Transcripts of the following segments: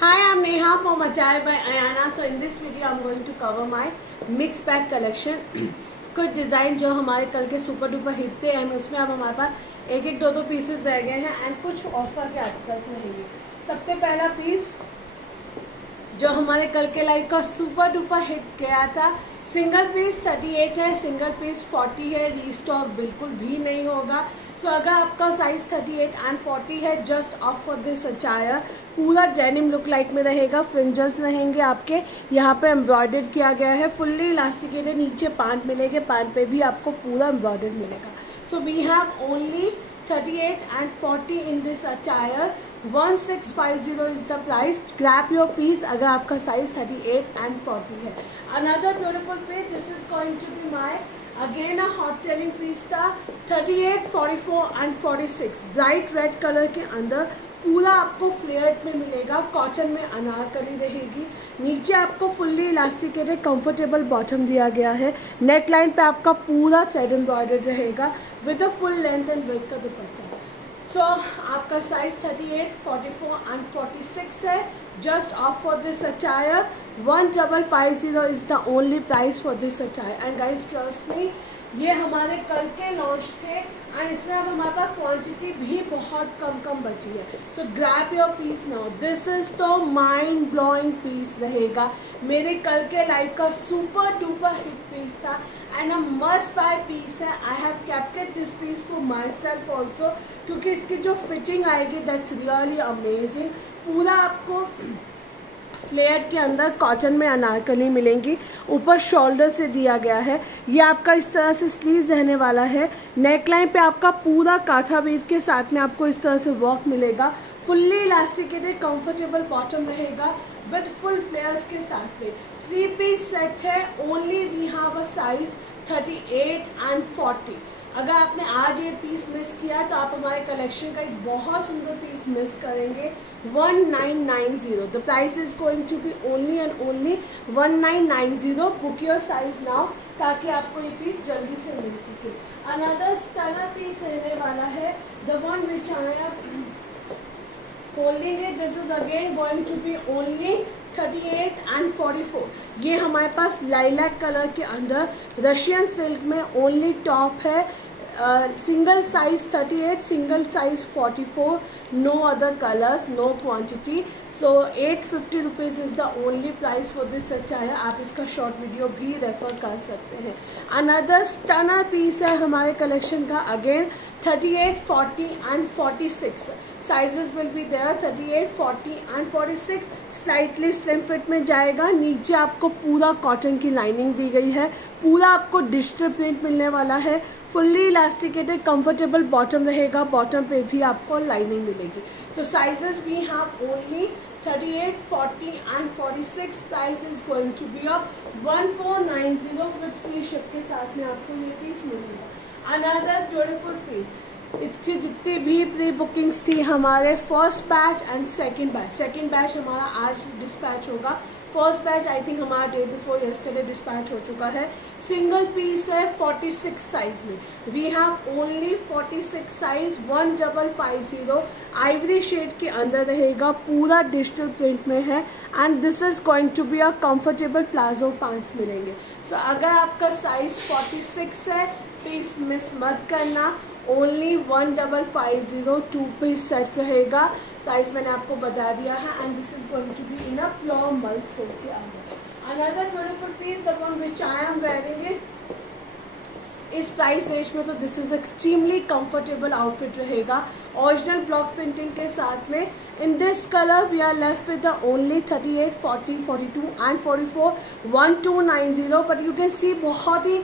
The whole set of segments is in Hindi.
Hi, I'm Neha from Attire by Ayana. So in this video, I'm going to cover my mix pack collection. कुछ डिज़ाइन जो हमारे कल के सुपर डुपर हिट थे एंड उसमें अब हमारे पास एक एक दो पीसेस रह गए हैं एंड कुछ ऑफर के आर्टिकल्स रहेंगे। सबसे पहला पीस जो हमारे कल के लाइव का सुपर डुपर हिट गया था, सिंगल पीस 38 है, सिंगल पीस 40 है, रीस्टॉक बिल्कुल भी नहीं होगा। सो अगर आपका साइज 38 एंड 40 है, just opt for this attire. पूरा डेनिम लुक लाइक में रहेगा, फ्रिंजल्स रहेंगे आपके, यहाँ पे एम्ब्रॉयडर्ड किया गया है, फुल्ली इलास्टिकेटेड, नीचे पैंट मिलेंगे, पैंट पे भी आपको पूरा एम्ब्रॉयडर्ड मिलेगा। So we have only 38 and 40 in this attire. 1650 is the price. Grab your piece अगर आपका size 38 and 40 है। Another beautiful piece. This is going to be my again a hot selling piece था। 38, 44 and 46 bright red color के अंदर पूरा आपको फ्लेयर्ड में मिलेगा, कॉटन में अनारकली रहेगी, नीचे आपको फुल्ली इलास्टिकेटेड कंफर्टेबल बॉटम दिया गया है, नेक लाइन पे आपका पूरा थ्रेड एम्ब्रॉयडर्ड रहेगा with a full length and width का दुपट्टा। सो आपका साइज 38, 44 एंड 46 है। Just opt for this attire 1550 is the only price for this attire. And guys trust me, ये हमारे कल के लॉन्च थे एंड इसमें अब हमारे पास क्वांटिटी भी बहुत कम बची है। So grab your piece now. This is तो माइंड ब्लोइंग पीस रहेगा, मेरे कल के लाइव का सुपर डुपर हिट पीस था and a must buy piece है। I have kept this piece for myself also, क्योंकि इसकी जो फिटिंग आएगी दैट्स रियली अमेजिंग। पूरा आपको फ्लेयर के अंदर कॉटन में अनारकली मिलेंगी, ऊपर शोल्डर से दिया गया है, ये आपका इस तरह से स्लीव्स रहने वाला है, नेक लाइन पे आपका पूरा काथा वीव के साथ में आपको इस तरह से वर्क मिलेगा, फुल्ली इलास्टिकेटेड कंफर्टेबल बॉटम रहेगा विद फुल फ्लेयर्स के साथ में। 3 पीस सेट है, only we have a size 38 and 40। अगर आपने आज ये पीस मिस किया तो आप हमारे कलेक्शन का एक बहुत सुंदर पीस मिस करेंगे। 1990 the price is going to be only and only 1990। Book your size now ताकि आपको ये पीस जल्दी से मिल सके। अनदर स्टनर पीस रहने वाला है, the one which I am holding it. This is again going to be only 38 and 44। ये हमारे पास लाइलैक कलर के अंदर रशियन सिल्क में ओनली टॉप है, single size 38, single size 44, no other colours, no quantity. So 850 rupees is the only price for this attire. आप इसका शॉर्ट वीडियो भी रेफर कर सकते हैं। अनदर स्टनर पीस है हमारे कलेक्शन का, again 38, 40 and 46 sizes will be there. 38, 40 and 46 slightly slim fit में जाएगा, नीचे आपको पूरा कॉटन की लाइनिंग दी गई है, पूरा आपको डिजिटल प्रिंट मिलने वाला है, फुल्ली इलास्टिकेटेड कंफर्टेबल बॉटम रहेगा, बॉटम पे भी आपको लाइनिंग मिलेगी। तो sizes we have only 38, 40 and 46। Price is going to be a 1490 with free ship के साथ में आपको ये पीस मिलेगा। अनदर ब्यूटीफुल पीस, इसकी जितनी भी प्री बुकिंग्स थी हमारे first batch and second batch हमारा आज डिस्पैच होगा। फर्स्ट बैच आई थिंक हमारा डे बिफोर यस्टरडे डिस्पैच हो चुका है। सिंगल पीस है 46 साइज में, we have only 46 size. 1550 ivory shade के अंदर रहेगा, पूरा डिजिटल प्रिंट में है and this is going to be a comfortable palazzo pants मिलेंगे। सो अगर आपका साइज 46 है, पीस मिस मत करना। ओनली 1550 2 पीस सेट रहेगा, प्राइस मैंने आपको बता दिया है and this is going to be in a pure malt silk के अंदर। Another beautiful piece, the one which I am wearing it इस प्राइस रेंज में, तो this is extremely comfortable outfit रहेगा, ओरिजिनल ब्लॉक प्रिंटिंग के साथ में। In this colour we are left with the only 38, 40, 42 and 44 1290। But you can see बहुत ही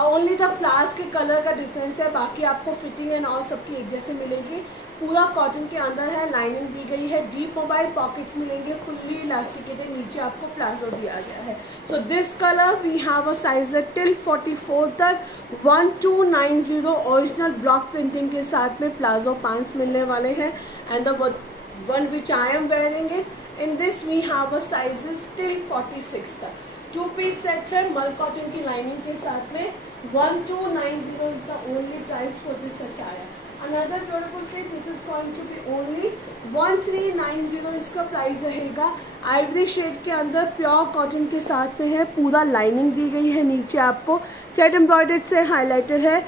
ओनली द फ्लावर्स के कलर का डिफरेंस है, बाकी आपको फिटिंग एंड ऑल सबकी एक जैसे मिलेगी। पूरा कॉटन के अंदर है, लाइनिंग दी गई है, डीप मोबाइल पॉकेट्स मिलेंगे, फुल्ली इलास्टिकेटेड, नीचे आपको प्लाजो दिया गया है। So this colour we have a size till 44 तक 1290 ओरिजिनल ब्लॉक प्रिंटिंग के साथ में प्लाजो पैंट्स मिलने वाले हैं। And the one which I am wearing it in this we have a sizes till 46 तक। 2 पीस सेट है, मल कॉटन की लाइनिंग के साथ में। 1290 is the only price for this attire. Another beautiful piece, this is going to be only 1390 इसका प्राइस रहेगा। आइवरी शेड के अंदर प्योर कॉटन के साथ में है, पूरा लाइनिंग दी गई है, नीचे आपको थ्रेड एम्ब्रॉयडर्ड से हाईलाइटेड है।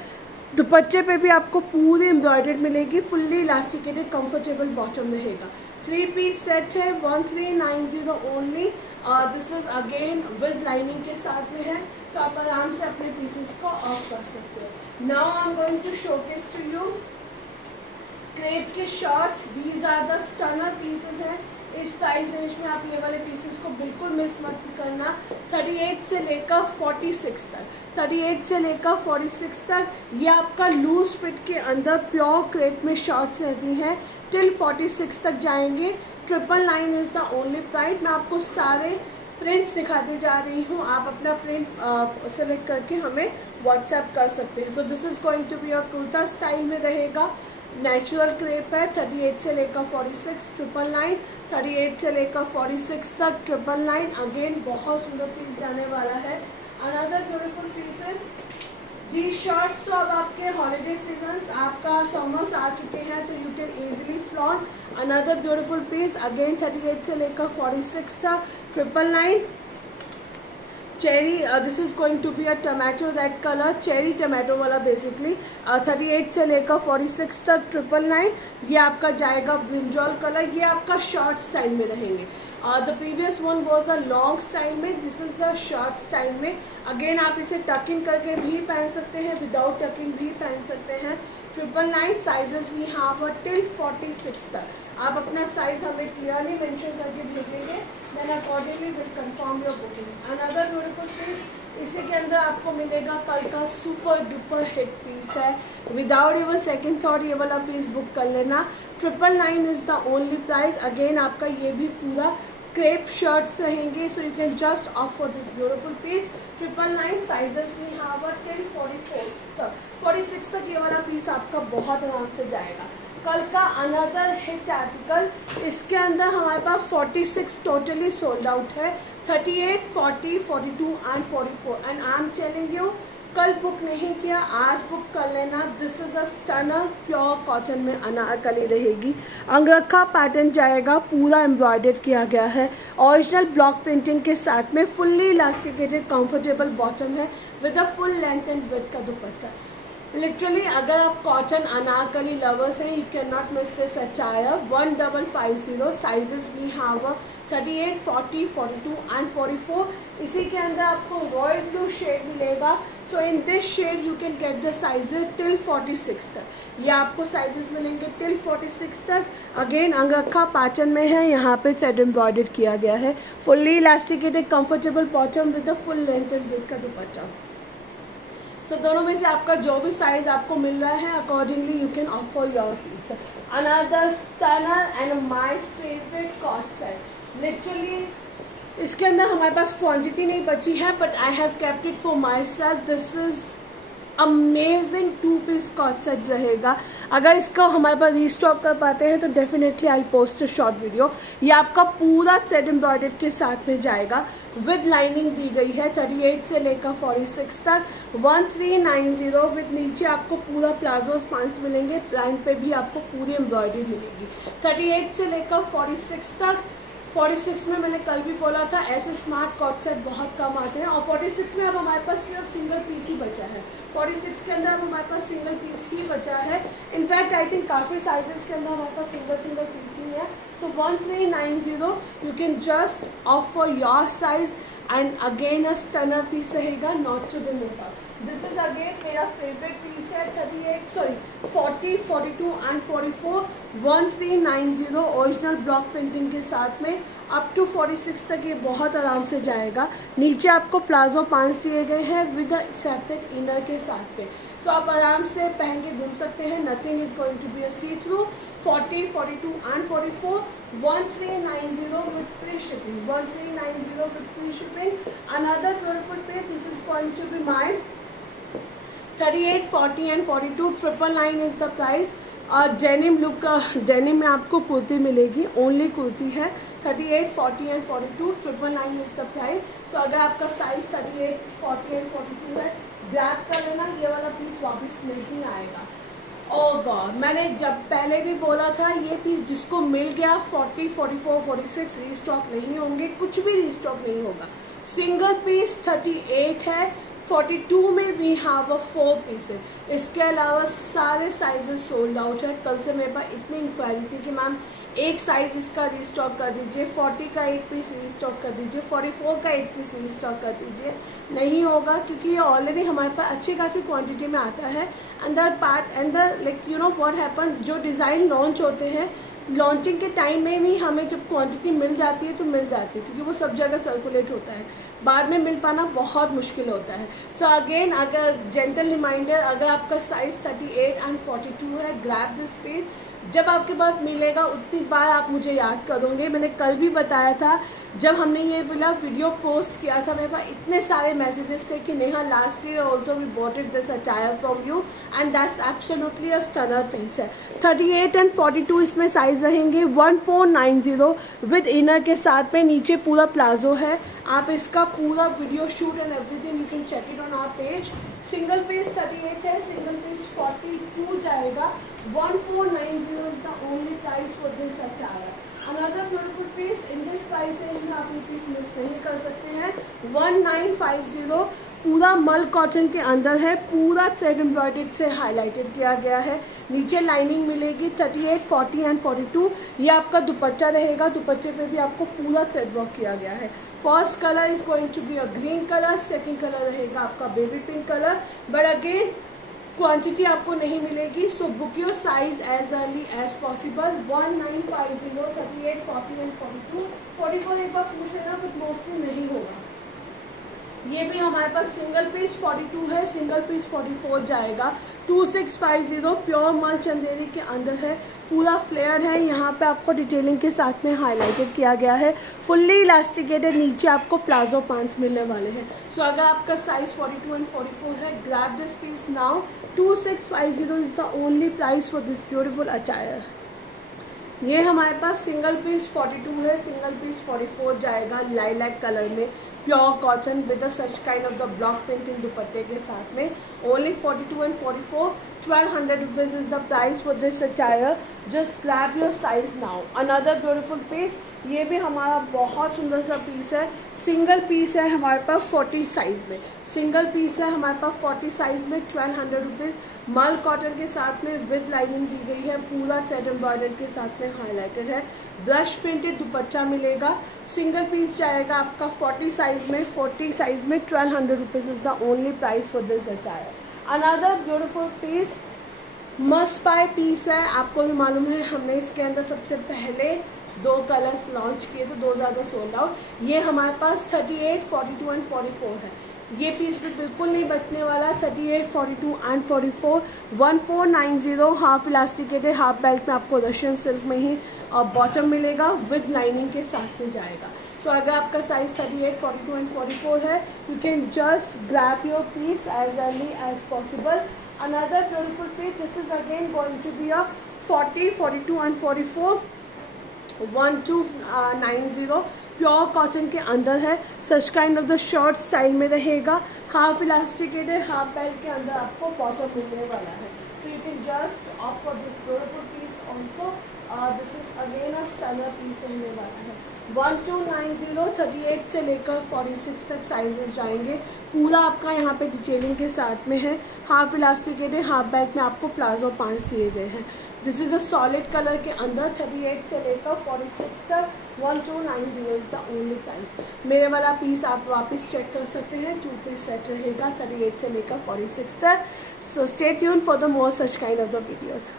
दुपट्टे पे भी आपको पूरी एम्ब्रॉयडर्ड मिलेगी, फुल्ली इलास्टिकेटेड कंफर्टेबल बॉटम रहेगा। 3 पीस सेट है 1390 only. This is again with lining के साथ में है, तो आप आराम से अपने पीसेस को ऑफ कर सकते हैं। Now I am going to showcase to you crepe के shorts. These are the stunner pieces हैं। इस प्राइस रेंज में आप ये वाले पीसेस को बिल्कुल मिस मत करना। 38 से लेकर 46 तक, 38 से लेकर 46 तक ये आपका लूज फिट के अंदर प्योर क्रेप में शॉर्ट्स रहती हैं, टिल 46 तक जाएंगे। 999 इज द ओनली प्राइस। मैं आपको सारे प्रिंट्स दिखाते जा रही हूँ, आप अपना प्रिंट सेलेक्ट करके हमें व्हाट्सएप कर सकते हैं। So this is going to be a kurta style में रहेगा, नेचुरल क्रेप है। 38 से लेकर 46 999, 38 से लेकर 46 तक 999। अगेन बहुत सुंदर पीस जाने वाला है। Another beautiful pieces, the shirts. तो अब आपके हॉलीडे सीजन्स, आपका समर्स आ चुके हैं, तो you can easily flaunt. Another beautiful piece again 38 से लेकर 46 तक 999। Cherry, this is going to be a tomato red colour, cherry tomato वाला बेसिकली। 38 से लेकर 46 तक 999। ये आपका जाएगा ब्रिंजॉल कलर, ये आपका शॉर्ट स्टाइल में रहेंगे। The previous one was a long style में, this is the short style में। अगेन आप इसे टकिंग करके भी पहन सकते हैं, विदाउट टकिंग भी पहन सकते हैं। 999 साइजेस वी हैव टिल 46 तक। आप अपना साइज हमें क्लियरली मेंशन करके भेजेंगे, then accordingly will confirm your bookings. Another beautiful piece, इसी के अंदर आपको मिलेगा कल का सुपर डुपर हिट पीस है, विदाउट इवन सेकेंड थॉट ये वाला पीस बुक कर लेना। 999 is the only price. Again आपका ये भी पूरा क्रेप शर्ट्स रहेंगे, so you can just opt for this beautiful piece. 999 sizes we have till 44 तक, 46 तक ये वाला पीस आपका बहुत आराम से जाएगा। कल का अनदर हिट आर्टिकल, इसके अंदर हमारे पास 46 टोटली सोल्ड आउट है। 38, 40, 42 and 44 and I am telling you, कल बुक नहीं किया आज बुक कर लेना। This is a stunner pure cotton में अनारकली रहेगी, अंगरखा पैटर्न जाएगा, पूरा एम्ब्रॉयडर्ड किया गया है, ओरिजिनल ब्लॉक प्रिंटिंग के साथ में, फुल्ली इलास्टिकेटेड कंफर्टेबल बॉटम है with a full length and width का दुपट्टा। लिटरली अगर आप कॉटन अनारकली लवर्स हैं, you can not miss this attire. 1550 sizes we have 38, 40, 42 and 44। इसी के अंदर आपको रॉयल ब्लू शेड मिलेगा, so in this shade you can get the sizes till 46 तक। ये आपको साइजेस मिलेंगे टिल 46 तक। अगेन अंगरखा पैटर्न में है, यहाँ पे थ्रेड एम्ब्रॉयडर्ड किया गया है, fully elasticated comfortable bottom with a full length and width का दुपट्टा। सो दोनों में से आपका जो भी साइज आपको मिल रहा है, accordingly you can offer your piece. Another stunner and my favourite coord set. Literally इसके अंदर हमारे पास क्वांटिटी नहीं बची है, but I have kept it for myself. This is amazing 2 piece coord set रहेगा। अगर इसका हमारे पास रीस्टॉक कर पाते हैं तो definitely I post a short video. ये आपका पूरा थ्रेड एम्ब्रॉयडर्ड के साथ में जाएगा, विद लाइनिंग दी गई है। 38 से लेकर 46 तक 1390 विद नीचे आपको पूरा प्लाजो पैंट्स मिलेंगे, पैंट पे भी आपको पूरी एम्ब्रॉयडरी मिलेगी। 38 से लेकर 46 तक। 46 में मैंने कल भी बोला था ऐसे स्मार्ट कॉट सेट बहुत कम आते हैं, और 46 में अब हमारे पास सिर्फ सिंगल पीस ही बचा है। 46 के अंदर अब हमारे पास सिंगल पीस ही बचा है। इनफैक्ट आई थिंक काफ़ी साइजेस के अंदर हमारे पास सिंगल पीस ही है। So 1390 you can just offer your size and again a stunner piece रहेगा, not to be miss out. This is again मेरा फेवरेट पीस है। 40, 42 एंड 44 1390 ओरिजिनल ब्लॉक प्रिंटिंग के साथ में अप टू 46 तक ये बहुत आराम से जाएगा। नीचे आपको प्लाजो पैंट्स दिए गए हैं विद अ सेपरेट इनर के साथ में, सो आप आराम से पहन के घूम सकते हैं। Nothing is going to be a see through. 40, 42 and 44 1390 with free shipping. 1390 with free shipping. Another beautiful page. This is going to be mine. 38, 40 and 42 999 is the price. Denim look denim में आपको कुर्ती मिलेगी, ओनली कुर्ती है। 38, 40 एंड 42 999 इज द प्राइस। सो अगर आपका साइज 38, 40 एंड 42 है, ग्रैब कर लेना, ये वाला पीस वापस नहीं आएगा। ओह गॉड, मैंने जब पहले भी बोला था ये पीस जिसको मिल गया 40, 44, 46 रीस्टॉक नहीं होंगे, कुछ भी रीस्टॉक नहीं होगा। सिंगल पीस 38 है, 42 में वी हैव अ 4 पीसेस। इसके अलावा सारे साइजेस सोल्ड आउट है। कल से मेरे पास इतनी इंक्वायरी थी कि मैम एक साइज इसका रीस्टॉक कर दीजिए, 40 का एक पीस रीस्टॉक कर दीजिए, 44 का एक पीस रीस्टॉक कर दीजिए। नहीं होगा क्योंकि ये ऑलरेडी हमारे पास अच्छी खासी क्वांटिटी में आता है। And the part and the like you know what happen, जो डिज़ाइन लॉन्च होते हैं लॉन्चिंग के टाइम में भी हमें जब क्वांटिटी मिल जाती है तो मिल जाती है, क्योंकि वो सब जगह सर्कुलेट होता है, बाद में मिल पाना बहुत मुश्किल होता है। सो अगेन, अगर जेंटल रिमाइंडर, अगर आपका साइज 38 एंड 42 है, ग्रैब दिस पीस। जब आपके पास मिलेगा उतनी बार आप मुझे याद करोगे। मैंने कल भी बताया था जब हमने ये वाला वीडियो पोस्ट किया था, मेरे पास इतने सारे मैसेजेस थे कि Neha last year also we bought it this attire from you and that's absolutely a stunner piece है। 38 एंड 42 इसमें साइज रहेंगे। 1490 विद इनर के साथ में, नीचे पूरा प्लाजो है। आप इसका पूरा video shoot and everything you can check it on our page. Single piece 38 है, सिंगल पीस 42 जाएगा। 1490 is the only price for this attire. Another beautiful piece in this price range में आप ये पीस मिस नहीं कर सकते हैं। 1950 पूरा मल कॉटन के अंदर है, पूरा थ्रेड एम्ब्रॉयडर्ड से हाईलाइटेड किया गया है। नीचे लाइनिंग मिलेगी। 38, 40 एंड 42 ये आपका दुपट्टा रहेगा। दुपट्टे पे भी आपको पूरा थ्रेड वर्क किया गया है। First colour is going to be a green colour, second colour रहेगा आपका baby pink colour. But again quantity आपको नहीं मिलेगी, so book your size as early as possible. 1950, 38, 40 and 42, 44 एक बार पूछ लेना, बट मोस्टली नहीं होगा। ये भी हमारे पास सिंगल पीस 42 है, सिंगल पीस 44 जाएगा। 2650 प्योर मल चंदेरी के अंदर है, पूरा फ्लेयर है। यहाँ पे आपको डिटेलिंग के साथ में हाईलाइटेड किया गया है। फुल्ली इलास्टिकेटेड, नीचे आपको प्लाजो पैंट्स मिलने वाले हैं। सो अगर आपका साइज 42 एंड 44 है, grab this piece now. 2650 is the only price for this beautiful attire. ये हमारे पास सिंगल पीस 42 है, सिंगल पीस 44 जाएगा लाइलैक कलर में, pure cotton with such kind of the block print in दुपट्टे के साथ में। Only 42 and 44, 1200 rupees is the price for this attire. Just grab your size now. Another beautiful piece, ये भी हमारा बहुत सुंदर सा पीस है। सिंगल पीस है हमारे पास 40 साइज में, सिंगल पीस है हमारे पास 40 साइज में। 1200 रुपीज़ मल कॉटन के साथ में विद लाइनिंग दी गई है, पूरा थ्रेड एम्ब्रॉयडर्ड के साथ में हाईलाइटेड है। ब्रश प्रिंटेड दुपट्टा मिलेगा। सिंगल पीस जाएगा आपका 40 साइज में, 40 साइज में। 1200 rupees is the only price for this attire. Another beautiful piece must buy piece है। आपको भी मालूम है हमने इसके अंदर सबसे पहले 2 कलर्स लॉन्च किए थे, 2 ज़्यादा सोल्ड आउट। ये हमारे पास 38, 42 एंड 44 है। ये पीस भी बिल्कुल नहीं बचने वाला। 38, 42 and 44, 1490 half elasticated, half belt में आपको रशियन सिल्क में ही बॉटम मिलेगा, विद लाइनिंग के साथ में जाएगा। सो अगर आपका साइज 38, 42 एंड 44 है, you can just grab your piece as early as possible. Another beautiful piece, this is again going to be a 40, 42 and 44, 1290 pure cotton के अंदर है। Such kind of the short style में रहेगा। हाफ इलास्टिकेटेड, हाफ बेल्ट के अंदर आपको बॉटम मिलने वाला है। So you can just opt for this beautiful piece also. This is again a stunner piece रहने वाला है। 1290, 38 से लेकर 46 तक साइजेस जाएंगे। पूरा आपका यहाँ पे डिटेलिंग के साथ में है। हाफ इलास्टिकेटेड, हाफ बेल्ट में आपको प्लाजो पैंट्स दिए गए हैं। This is a solid colour के अंदर। 38 से लेकर 46 तक 1290 इज द ओनली प्राइस। मेरे वाला पीस आप वापस चेक कर सकते हैं, 2 पीस सेट रहेगा 38 से लेकर 46 तक। So stay tune for the more such kind of the videos.